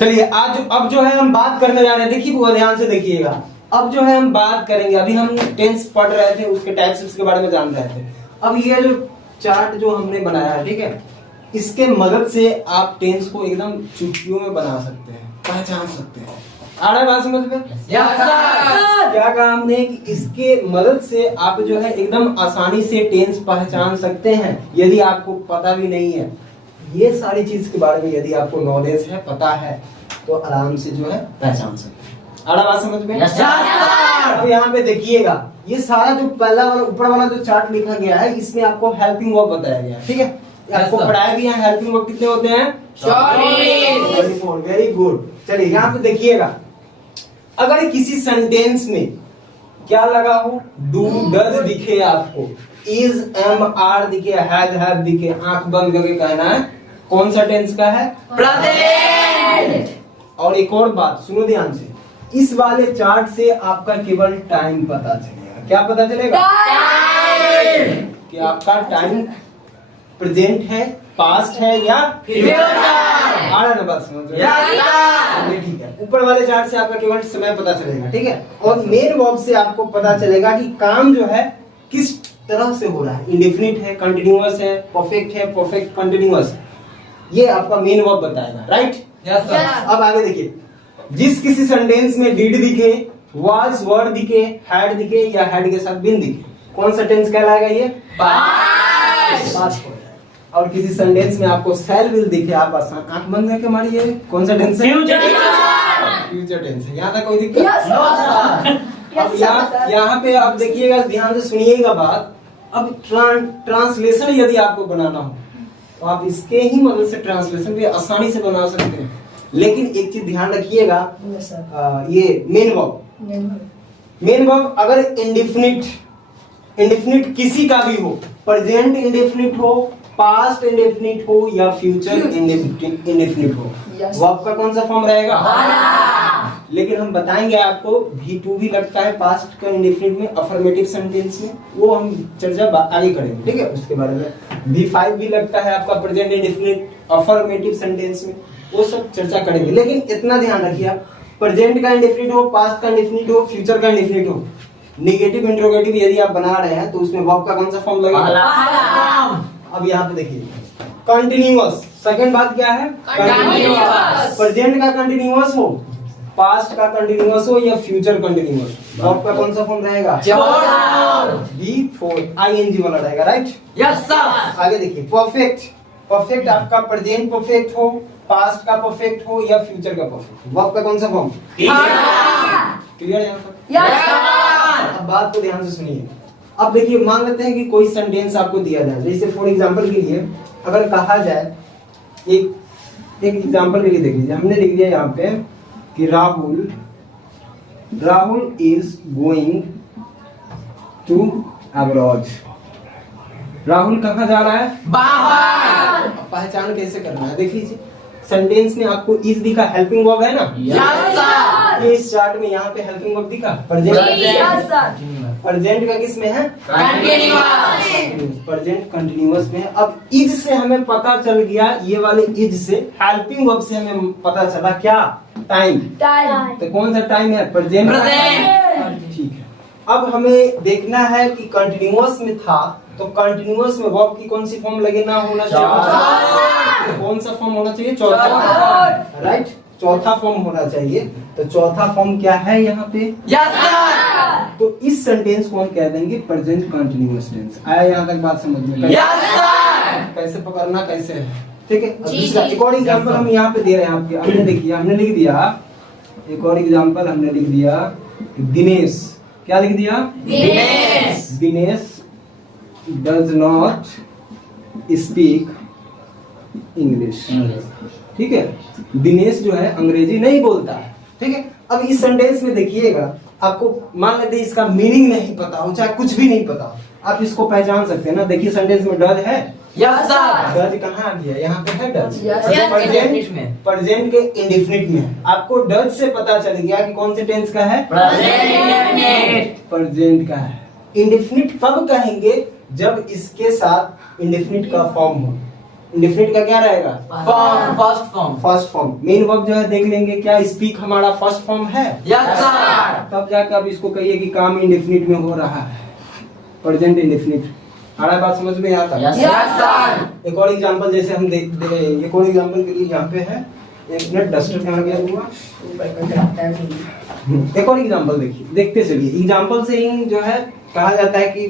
चलिए आज अब जो है हम बात करने जा रहे हैं, देखिए बहुत ध्यान से देखिएगा। अब जो है हम बात करेंगे, अभी हम टेंस पढ़ रहे थे, उसके टाइप्स के बारे में जान रहे थे। अब ये जो चार्ट जो हमने बनाया है, ठीक है, इसके मदद से आप टेंस को एकदम चुटकियों में बना सकते हैं, पहचान सकते हैं। आ रहा है बात समझ में? क्या कहा हमने कि इसके मदद से आप जो है एकदम आसानी से टेंस पहचान सकते हैं। यदि आपको पता भी नहीं है, ये सारी चीज के बारे में यदि आपको नॉलेज है, पता है, तो आराम से जो है पहचान सकते हैं। आ रहा बात समझ में? अब यहाँ पे देखिएगा, ये सारा जो पहला वाला ऊपर वाला जो चार्ट लिखा गया है, इसमें आपको हेल्पिंग वर्ब बताया गया है, ठीक है? आपको पढ़ाया भी है हेल्पिंग वर्ब कितने होते हैं? 24। Very good. चलिए यहाँ पे देखिएगा, अगर किसी सेंटेंस में क्या लगा हो, डू डज दिखे आपको, इज एम आर दिखे, हैज हैव दिखे, आंख बंद करके कहना है कौन सा टेंस का है? प्रेजेंट। और एक और बात सुनो ध्यान से, इस वाले चार्ट से आपका केवल टाइम पता चलेगा। क्या पता चलेगा? टाइम। कि आपका टाइम प्रेजेंट है, पास्ट है या फ्यूचर। आ रहा ना बात समझ रहे हैं? ठीक है, ऊपर वाले चार्ट से आपका केवल समय पता चलेगा, ठीक है? और मेन वर्ब से आपको पता चलेगा कि काम जो है किस तरह से हो रहा है, इंडेफिनिट है, कंटिन्यूअस है, परफेक्ट है, परफेक्ट कंटिन्यूअस। ये आपका मेन वर्ब बताएगा, राइट? Yes sir. अब आगे देखिए, जिस किसी सेंटेंस में डिड दिखे, वाज वर्ड दिखे, हैड दिखे या हैड के साथ बीन दिखे, कौन सा टेंस कहलाएगा? ये पास्ट। और किसी सेंटेंस में आपको शैल विल दिखे, आप आंख बंद करके मारिए, कौन सा टेंस है? फ्यूचर टेंस है। यहाँ तक कोई दिक्कत? अब यहाँ पे आप देखिएगा, ध्यान से सुनिएगा बात। अब ट्रांसलेशन यदि आपको बनाना हो तो आप इसके ही मदद से ट्रांसलेशन भी आसानी से बना सकते हैं। लेकिन एक चीज ध्यान रखिएगा, ये मेन वर्ब अगर इंडेफिनिट किसी का भी हो, प्रेजेंट इंडेफिनिट हो, पास्ट इंडेफिनिट हो या फ्यूचर इंडेफिनिट हो, वर्ब का कौन सा फॉर्म रहेगा? लेकिन हम बताएंगे आपको, V2 भी लगता है पास्ट का इंडेफिनिट में, अफर्मेटिव सेंटेंस में, वो हम चर्चा आगे करेंगे, ठीक है? उसके बारे में V5 भी लगता है आपका प्रेजेंट इंडेफिनिट अफर्मेटिव सेंटेंस में, वो सब चर्चा करेंगे। लेकिन इतना ध्यान रखिए, आप प्रेजेंट का इंडेफिनिट हो, पास्ट का इंडेफिनिट हो, फ्यूचर का इंडेफिनिट हो, नेगेटिव इंट्रोगेटिव यदि आप बना रहे हैं तो उसमें वर्ब का कौन सा फॉर्म लगेगा? अब यहाँ पे देखिए, कंटिन्यूअस। सेकंड बात क्या है? कंटिन्यूअस। प्रेजेंट का कंटिन्यूअस हो, पास्ट का कंटिन्यूअस हो या फ्यूचर कंटिन्यूअस, वर्ब का कौन सा फॉर्म रहेगा? V4 ing वाला रहेगा, राइट? Yes sir. आगे देखिए, परफेक्ट आपका प्रेजेंट परफेक्ट हो, पास्ट का परफेक्ट हो या फ्यूचर का परफेक्ट, वर्ब का कौन सा फॉर्म? क्लियर यहाँ तक? Yes sir. अब बात को ध्यान से सुनिए। अब देखिए, मान लेते हैं कि कोई सेंटेंस आपको दिया जाए, जैसे फॉर एग्जांपल के लिए अगर कहा जाए, एक एग्जांपल के लिए देख लीजिए, हमने लिख दिया यहाँ पे कि Rahul is going to abroad. Rahul कहाँ जा रहा है? बाहर। पहचान कैसे करना है, देख लीजिए, सेंटेंस में आपको इज दिखा, हेल्पिंग वर्ब है ना? Yes sir. इस चार्ट में यहाँ पे हेल्पिंग वर्ब दिखा, प्रेजेंट का किस में है? कंटिन्यूअस। प्रेजेंट कंटिन्यूअस में है। अब इज से हमें पता चल गया, ये वाले इज से, हेल्पिंग वर्ब से हमें पता चला क्या? टाइम। तो कौन सा टाइम है? प्रेजेंट। ठीक है। अब हमें देखना है कि कंटिन्यूअस में था, तो कंटिन्यूअस में वर्ब की कौन सी फॉर्म लगे ना होना चाहिए? कौन सा फॉर्म होना चाहिए? चौथा, राइट? चौथा फॉर्म होना चाहिए। तो चौथा फॉर्म क्या है यहाँ पे? Yes sir. तो इस सेंटेंस को हम कह देंगे प्रेजेंट कंटिन्यूअस टेंस। आया यहाँ तक बात समझ में? Yes sir. कैसे पकड़ना, कैसे है, ठीक है? दूसरा एक और एग्जांपल हम यहाँ पे दे रहे हैं आपके, हमने देखिए, हमने लिख दिया, एक और एग्जांपल हमने लिख दिया, दिनेश। क्या लिख दिया? Dinesh does not speak English. ठीक है, दिनेश जो है अंग्रेजी नहीं बोलता है, ठीक है? अब इस सेंटेंस में देखिएगा, आपको मान लेते हैं इसका मीनिंग नहीं पता हो, चाहे कुछ भी नहीं पता हो, आप इसको पहचान सकते हैं ना। देखिए सेंटेंस में डज है, यस सर। डज कहाँ आ गया? यहाँ पे है डज, प्रेजेंट के इंडेफिनिट में। आपको डज से पता चल गया कि कौन से टेंस का है? प्रेजेंट का है। इंडेफिनिट कब कहेंगे? जब इसके साथ इंडेफिनिट का फॉर्म हो, इंडेफिनिट का क्या रहेगा? Form, first form. First form. Main verb जो है देख लेंगे, क्या स्पीक हमारा फर्स्ट फॉर्म है? Yes sir. तब जाकर अब इसको कहिए कि काम इंडेफिनिट में हो रहा है, प्रेजेंट इंडेफिनिट। हमारा बात समझ में आता है? Yes sir. एक और एग्जांपल जैसे हम देखते हैं, एक और एग्जांपल के लिए यहाँ पे है, एक मिनट डस्टर कहाँ गया हुआ। एक और एग्जांपल देखिए, देखते चलिए। एग्जांपल से ही जो है कहा जाता है कि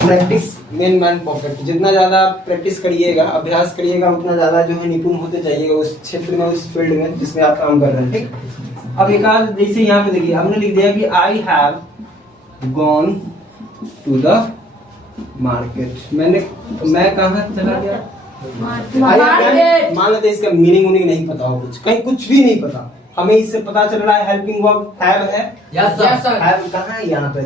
प्रैक्टिस मेन मैन परफेक्ट। जितना ज्यादा प्रैक्टिस करिएगा, अभ्यास करिएगा, उतना ज्यादा जो है निपुण होते जाइएगा उस क्षेत्र में, उस फील्ड में जिसमें आप काम कर रहे हैं। ठीक, अब एक आध जैसे यहाँ पे देखिए, हमने लिख दिया कि I have gone to the market. मैं कहाँ चला गया? मार्केट। मान लेते इसका मीनिंग उन्हें नहीं पता हो, कुछ कहीं कुछ भी नहीं पता, हमें इससे पता चल रहा है हेल्पिंग वर्ब हैव है। Yes sir. हैव कहाँ है? यहाँ पे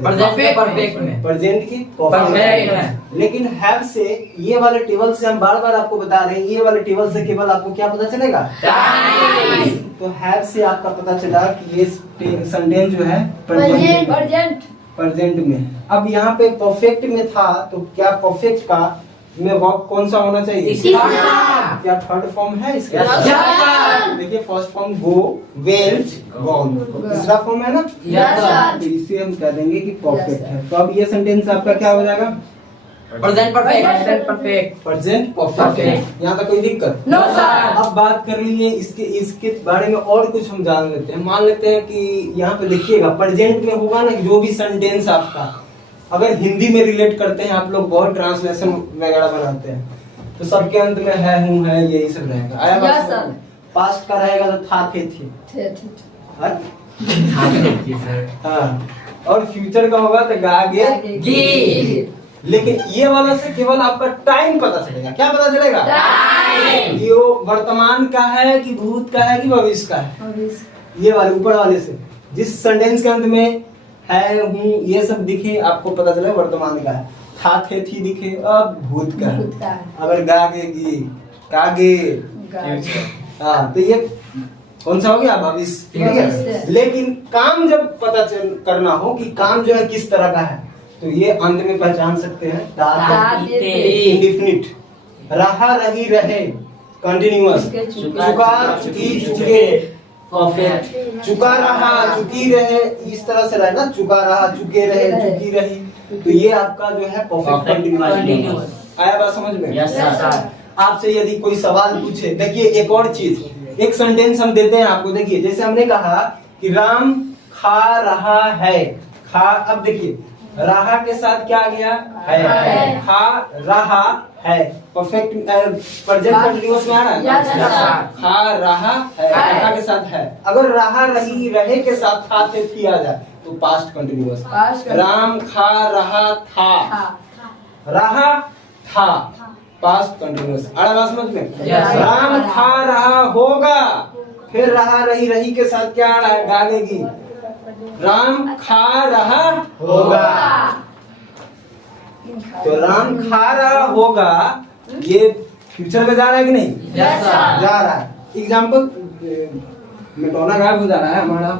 परफेक्ट में। प्रेजेंट की परफेक्ट में। लेकिन हैव से ये वाले टेबल से हम बार बार आपको बता रहे हैं, ये वाले टेबल से केवल आपको क्या पता चलेगा? टाइम। तो हैव से आपका पता चला कि ये सेंटेंस जो है प्रेजेंट में। अब यहाँ पे परफेक्ट में था, तो क्या परफेक्ट का में वर्ब कौन सा होना चाहिए? क्या थर्ड फॉर्म है इसका? Yes, sir. देखिए फर्स्ट फॉर्म गो, वेंट, गॉन, तीसरा फॉर्म है ना? Yes, sir. तो इसे हम कह देंगे कि परफेक्ट है। तो अब ये सेंटेंस आपका क्या हो जाएगा? Present perfect. Present perfect. यहाँ तक कोई दिक्कत? No sir. अब बात कर लीजिए इसके बारे में और कुछ हम जान लेते हैं। मान लेते हैं कि यहाँ पे देखिएगा प्रेजेंट में होगा ना, जो भी सेंटेंस आपका अगर हिंदी में रिलेट करते हैं, आप लोग बहुत ट्रांसलेशन वगैरह बनाते हैं, तो सबके अंत में है, हूँ, है, यही सब रहेगा। आया बात? Yes, sir. पास्ट का रहेगा तो था, थे। हाँ, और फ्यूचर का होगा तो गा, गे। लेकिन ये वाला से केवल आपका टाइम पता चलेगा। क्या पता चलेगा? टाइम। ये वर्तमान का है कि भूत का है कि भविष्य का है। ये वाले ऊपर वाले से जिस सेंटेंस के अंत में है, हूँ, ये सब दिखे, आपको पता चले वर्तमान का है। था, थे, थी दिखे, अब भूत का है। अगर गागेगी, कागे, हाँ, तो ये कौन सा हो गया? भविष्य। ठीक है। लेकिन काम जब पता करना हो कि काम जो है किस तरह का है, तो ये अंत में पहचान सकते हैं इंडेफिनिट। रहा, रही, रहे, कंटिन्यूअस, चुका, चुकी, चुके, परफेक्ट। चुका रहा, चुकी रहे, इस तरह से रहे ना, चुका रहा, चुके रहे, चुकी रही, तो ये आपका जो है परफेक्ट कंटिन्यूअस। आया बात समझ में? Yes sir. आपसे यदि कोई सवाल पूछे, देखिए एक और चीज, एक सेंटेंस हम देते हैं आपको। देखिए जैसे हमने कहा कि राम खा रहा है, खा, अब देखिए रहा के साथ क्या आ गया? है। खा रहा है, परफेक्ट प्रेजेंट कंटीन्यूअस में आ रहा है। खा रहा है, रहा के साथ है। अगर रहा, रही, रहे के साथ था, थे, थी आ जाए तो पास्ट कंटीन्यूअस। राम खा रहा था, रहा था, पास्ट कंटीन्यूअस। आ रहा समझ में? राम खा रहा होगा, फिर रहा, रही, रही के साथ क्या आ रहा है? गागेगी। राम खा रहा होगा, तो राम खा रहा होगा, ये फ्यूचर में जा रहा है कि नहीं? Yes, sir. जा रहा है। एग्जाम्पल मिटोना गायब हो जा रहा है हमारा।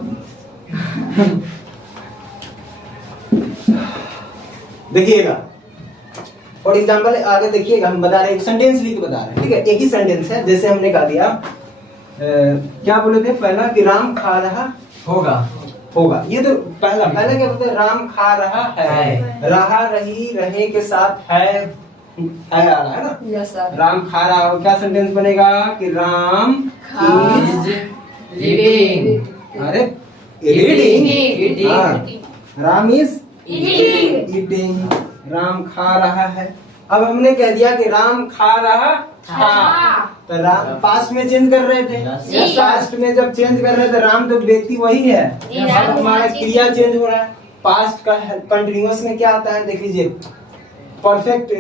देखिएगा और एग्जाम्पल आगे देखिएगा, हम बता रहे हैं, एक सेंटेंस लिख के बता रहे हैं। ठीक है, एक ही सेंटेंस है। जैसे हमने कहा दिया, क्या बोले थे पहला कि राम खा रहा होगा, ये तो पहला क्या बोलते हैं? राम खा रहा है, रहा, रही, रहे के साथ है आ रहा है ना? Yes sir. राम खा रहा हो, क्या सेंटेंस बनेगा कि राम इज रीडिंग। अरे reading, Eating. Ram is eating, Ram खा रहा है। अब हमने कह दिया कि राम खा रहा था, तो राम पास्ट में चेंज कर रहे थे। Yes. पास्ट में जब चेंज कर रहे थे, राम तो व्यक्ति वही है, अब हमारा क्रिया चेंज हो रहा है। पास्ट का कंटिन्यूअस में क्या आता है? देख लीजिए, परफेक्ट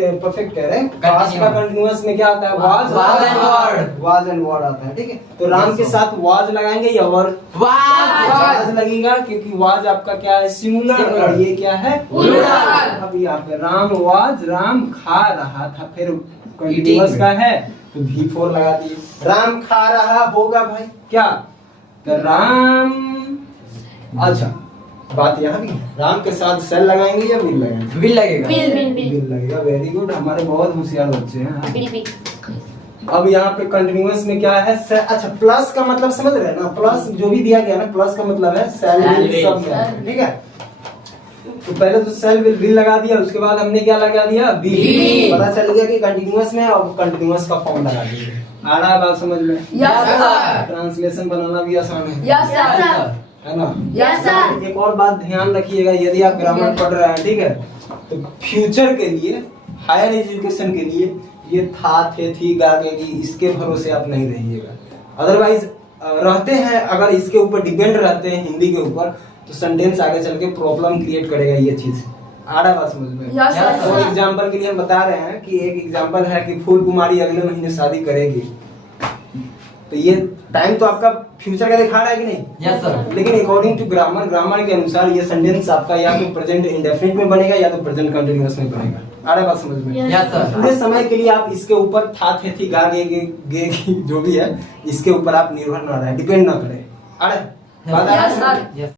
कह रहे हैं। पास्ट का कंटिन्यूअस में क्या आता है? वाज एंड वर्ड आता है। ठीक है, तो राम के साथ वाज लगाएंगे या वर्ड? वाज लगेगा, क्योंकि वाज आपका क्या है? सिंगुलर, और ये क्या है? प्लूरल। अब यहाँ पे राम वाज, राम खा रहा था, फिर कंटिन्यूअस का है तो V4 लगा दिए। राम खा रहा होगा भाई, क्या? तो राम, अच्छा बात यहाँ भी है, राम के साथ सेल लगाएंगे या बिल लगाएंगे? बिल लगेगा। बिल लगेगा। वेरी गुड, हमारे बहुत होशियार बच्चे हैं। अब यहाँ पे कंटिन्यूअस में क्या है अच्छा प्लस का मतलब समझ रहे हैं ना, प्लस जो भी दिया गया ना प्लस का मतलब है सेल विल सब में, ठीक है। तो पहले तो सेल विल लगा दिया, उसके बाद हमने क्या लगा दिया बी, पता चल गया कि कंटिन्यूअस में, अब कंटिन्यूअस का फॉर्म लगा दिया। आ रहा है बात समझ में? Yes sir. ट्रांसलेशन बनाना भी आसान है, यस सर। है ना? Yes sir. एक और बात ध्यान रखिएगा, यदि आप ग्रामर पढ़ रहे हैं, ठीक है, तो फ्यूचर के लिए, हायर एजुकेशन के लिए ये था, थे, थी, गा, गे, गी, इसके भरोसे आप नहीं रहिएगा। अदरवाइज रहते हैं, अगर इसके ऊपर डिपेंड रहते हैं हिंदी के ऊपर, तो सेंटेंस आगे चल के प्रॉब्लम क्रिएट करेगा ये चीज। आ रहा है बात समझ में? Yes sir. फॉर एग्जाम्पल के लिए हम बता रहे हैं कि एक एग्जाम्पल है कि फूल कुमारी अगले महीने शादी करेगी, तो ये टाइम तो आपका फ्यूचर का दिखा रहा है कि नहीं? Yes sir. लेकिन अकॉर्डिंग टू ग्रामर के अनुसार ये सेंटेंस आपका या तो प्रेजेंट इंडेफिनिट में बनेगा या तो प्रेजेंट कंटीन्यूअस में बनेगा। आ रहा है बात समझ में? Yes sir. पूरे समय के लिए आप इसके ऊपर था, थे, थी, गा, गे, जो भी है, इसके ऊपर आप निर्भर ना रहे, डिपेंड ना करें। आ रहा है? बात आ रहा है? Yes sir. यस।